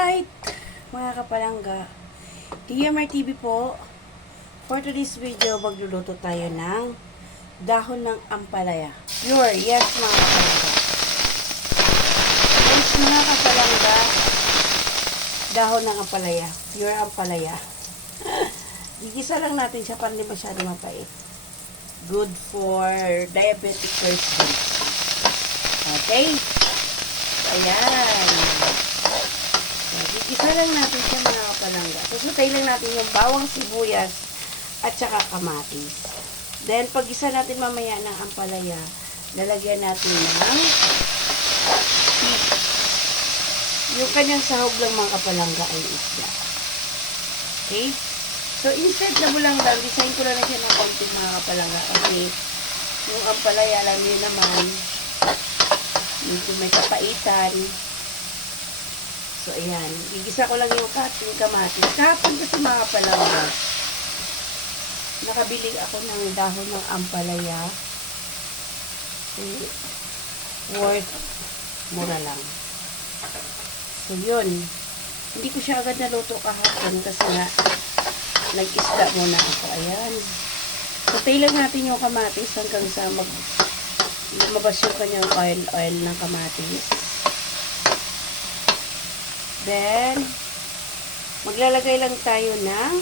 Hi mga kapalangga, DMR TV po. For today's video, magluluto tayo ng dahon ng ampalaya. Pure, yes mga kapalangga. Yes mga kapalangga, dahon ng ampalaya. Pure ampalaya. Gigisa lang natin siya para hindi masyado mapait. Good for diabetic person. Okay? Ayan. Gigisa lang natin siya mga kapalangga. Susutay lang natin yung bawang sibuyas at saka kamatis. Then, pag-isa natin mamaya ng ampalaya, lalagyan natin ng yung kanyang sahog lang mga kapalangga ay isda. Okay? So, instead na bulang lang, design ko lang na siya ng konting mga kapalangga kasi yung ampalaya, alam niyo naman, medyo may kapaitan. So, ayan. Gigisa ko lang yung kating kamatis. Kahapon kasi mga kapalangga, nakabili ako ng dahon ng ampalaya. Worth mura lang. So, yun. Hindi ko siya agad naluto kahapon kasi nga nag-isda muna ako. Ayan. Patay lang natin yung kamatis hanggang sa lumabas yung kanyang oil ng kamatis. Then, maglalagay lang tayo ng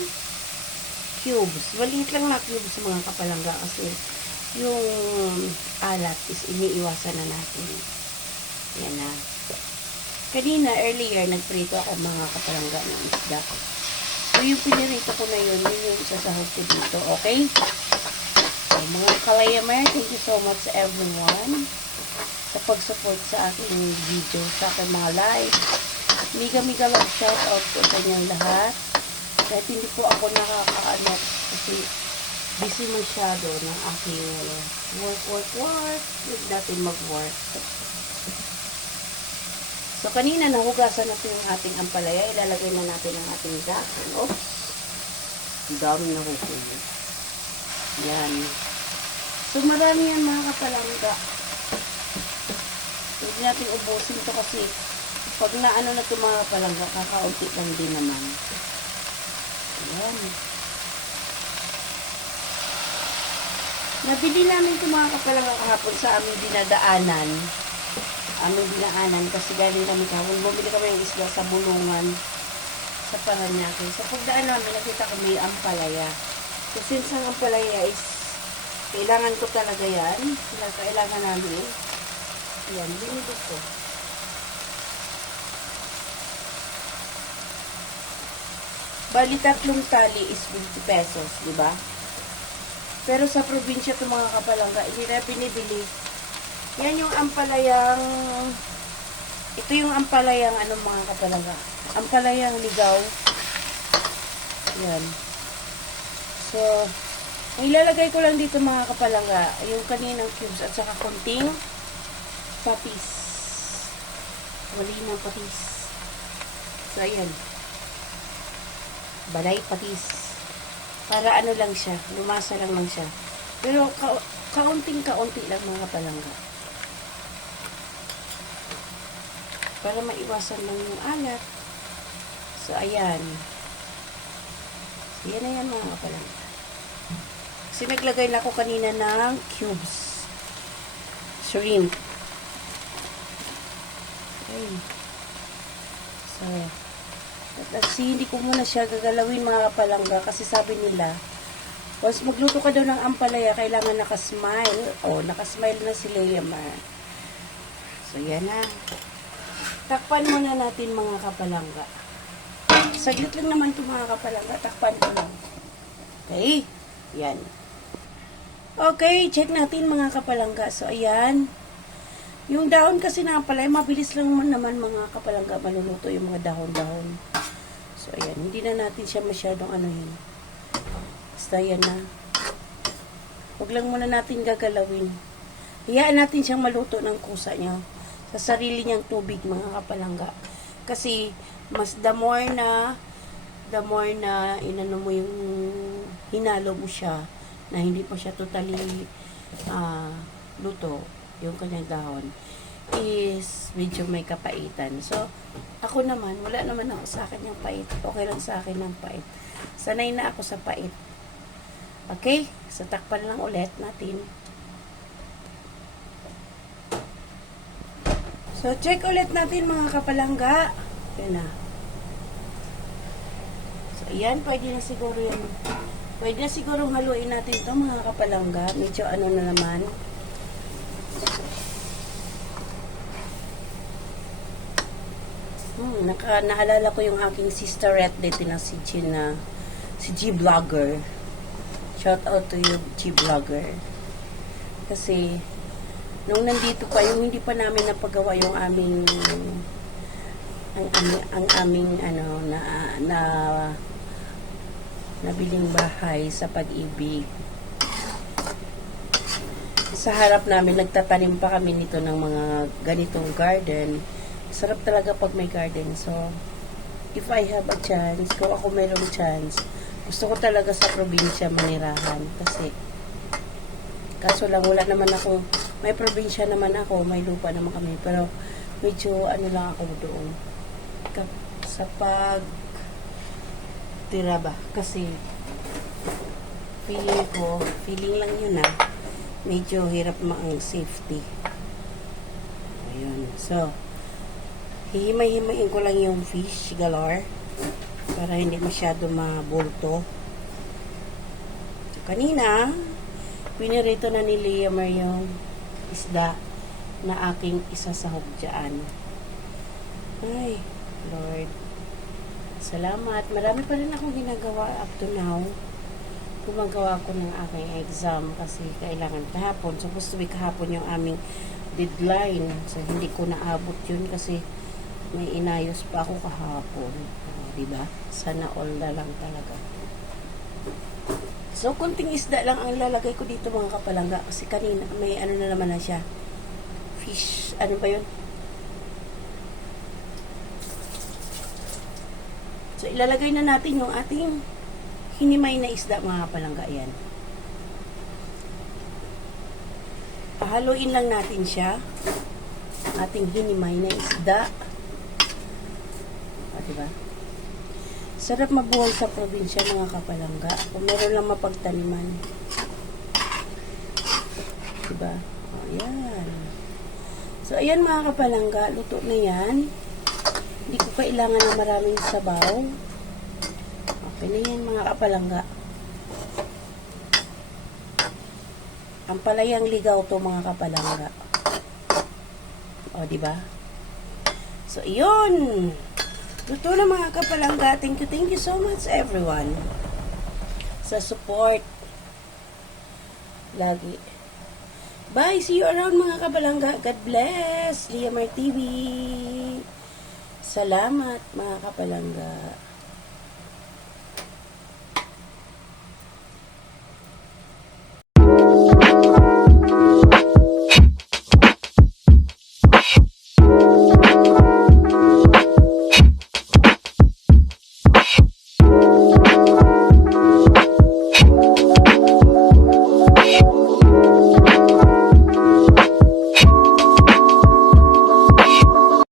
cubes. Maliit lang na cubes mga kapalangga kasi yung alat is iniiwasan na natin. Yan na. Kanina, earlier, nagprito ako mga kapalangga ng isda. So, yung pinirito ko na yun yung sasahog ko dito. Okay? So, mga kalayamer, thank you so much everyone sa pag-support sa aking video, sa aking mga live. Mega love shout out po sa inyong lahat. Kahit hindi po ako nakaka-anak kasi busy masyado ng aking work. Huwag natin mag-work. So, kanina nahugasan natin yung ating ampalaya. Ilalagay na natin ang ating dahon. Oops. Ang dami na hukunin. Yan. So, marami yan mga kapalangga. Hindi natin ubusin ito kasi pag naano na ito mga kapalangga, kakaunti lang din naman. Ayan. Nabili namin ito mga kapalangga kahapon sa aming dinadaanan. Kasi galing kami kahapon. Bumili kami ng isla sa Bulungan, sa Paranaque. Sa pagdaan namin, nakita ko may ampalaya. So, since ang ampalaya is kailangan ko talaga yan. Kailangan namin. Ayan, binili ko. Bali, 3 tali is 50 pesos, di ba? Pero sa probinsya ito mga kapalangga, hindi na pinibili. Yan yung ampalayang, ito yung ampalayang mga kapalangga. Ampalayang ligaw. Yan. So, ang ilalagay ko lang dito mga kapalangga, yung kaninang cubes at saka konting patis. Wali ng patis. So, ayan. Balay patis. Para ano lang siya, lumasa lang siya. Pero kaunting-kaunti lang mga kapalangga. Para maiwasan lang yung alat. So, ayan. So, yan na yan mga kapalangga. Kasi naglagay na ako kanina ng cubes. Shrimp. Okay. So, kasi hindi ko muna siya gagalawin mga kapalangga kasi sabi nila once magluto ka daw ng ampalaya kailangan nakasmile. Nakasmile na si Leamar. So yan na, takpan muna natin mga kapalangga. Saglit lang naman ito mga kapalangga, takpan ko lang. Okay, yan. Okay, check natin mga kapalangga. So ayan, yung dahon kasi ng ampalaya mabilis lang naman mga kapalangga maluluto yung mga dahon-dahon. So, ayan. Hindi na natin siya masyadong anuhin. Basta yan na. Huwag lang muna natin gagalawin. Hayaan natin siyang maluto ng kusa niya. Sa sarili niyang tubig, mga kapalangga. Kasi, the more na inano mo yung hinalo mo siya, na hindi pa siya totally luto, yung kanyang dahon, is medyo may kapaitan. So, ako naman, wala naman ako sa akin yung pait. Okay lang sa akin ng pait. Sanay na ako sa pait. Okay? So, takpan lang ulit natin. So, check ulit natin mga kapalangga. Yan na. So, ayan. Pwede na siguro yan. Pwede na siguro haluin natin ito mga kapalangga. Medyo ano na naman. Naalala ko yung aking sisterette dito na si Gina. Si G-Vlogger. Shout out to you, G-Vlogger. Kasi, nung nandito pa, yung hindi pa namin napagawa yung aming ang aming ano na nabiling bahay sa Pag-ibig. Sa harap namin nagtatanim pa kami nito ng mga ganitong garden. Sarap talaga pag may garden. So if I have a chance, kung ako mayroong chance, gusto ko talaga sa probinsya manirahan kasi kaso lang wala naman ako, may probinsya naman ako, may lupa naman kami, pero medyo ano lang ako doon sa pag tira ba, kasi feeling lang yun medyo hirap ang safety. Ayun, so hihimay-himayin ko lang yung fish galore para hindi masyado mabulto. Kanina pinirito na ni Liamer yung isda na aking isasahog dyan. Ay, Lord. Salamat. Marami pa rin akong ginagawa up to now. Gumagawa ko ng aking exam kasi kailangan kahapon. Supposed to be kahapon yung aming deadline. So, hindi ko naabot yun kasi may inayos pa ako kahapon. Diba? Sana all na lang talaga. So, kunting isda lang ang lalagay ko dito mga kapalangga. Kasi kanina, may ano na naman na siya. Fish, ano ba yun? So, ilalagay na natin yung ating hinimay na isda mga kapalangga. Ayan. Pahaluin lang natin siya. Ating hinimay na isda. O, diba? Sarap mabuhay sa probinsya mga kapalangga. Kung meron lang mapagtaniman. Diba? O, ayan. So, ayan mga kapalangga. Luto na yan. Hindi ko kailangan ng maraming sabaw. Okay na yan mga kapalangga. Ang palayang ligaw to mga kapalangga. O, diba? So, yun. Luto na mga kapalangga. Thank you so much everyone sa support. Lagi. Bye. See you around mga kapalangga. God bless. Liamer TV. Salamat mga kapalangga.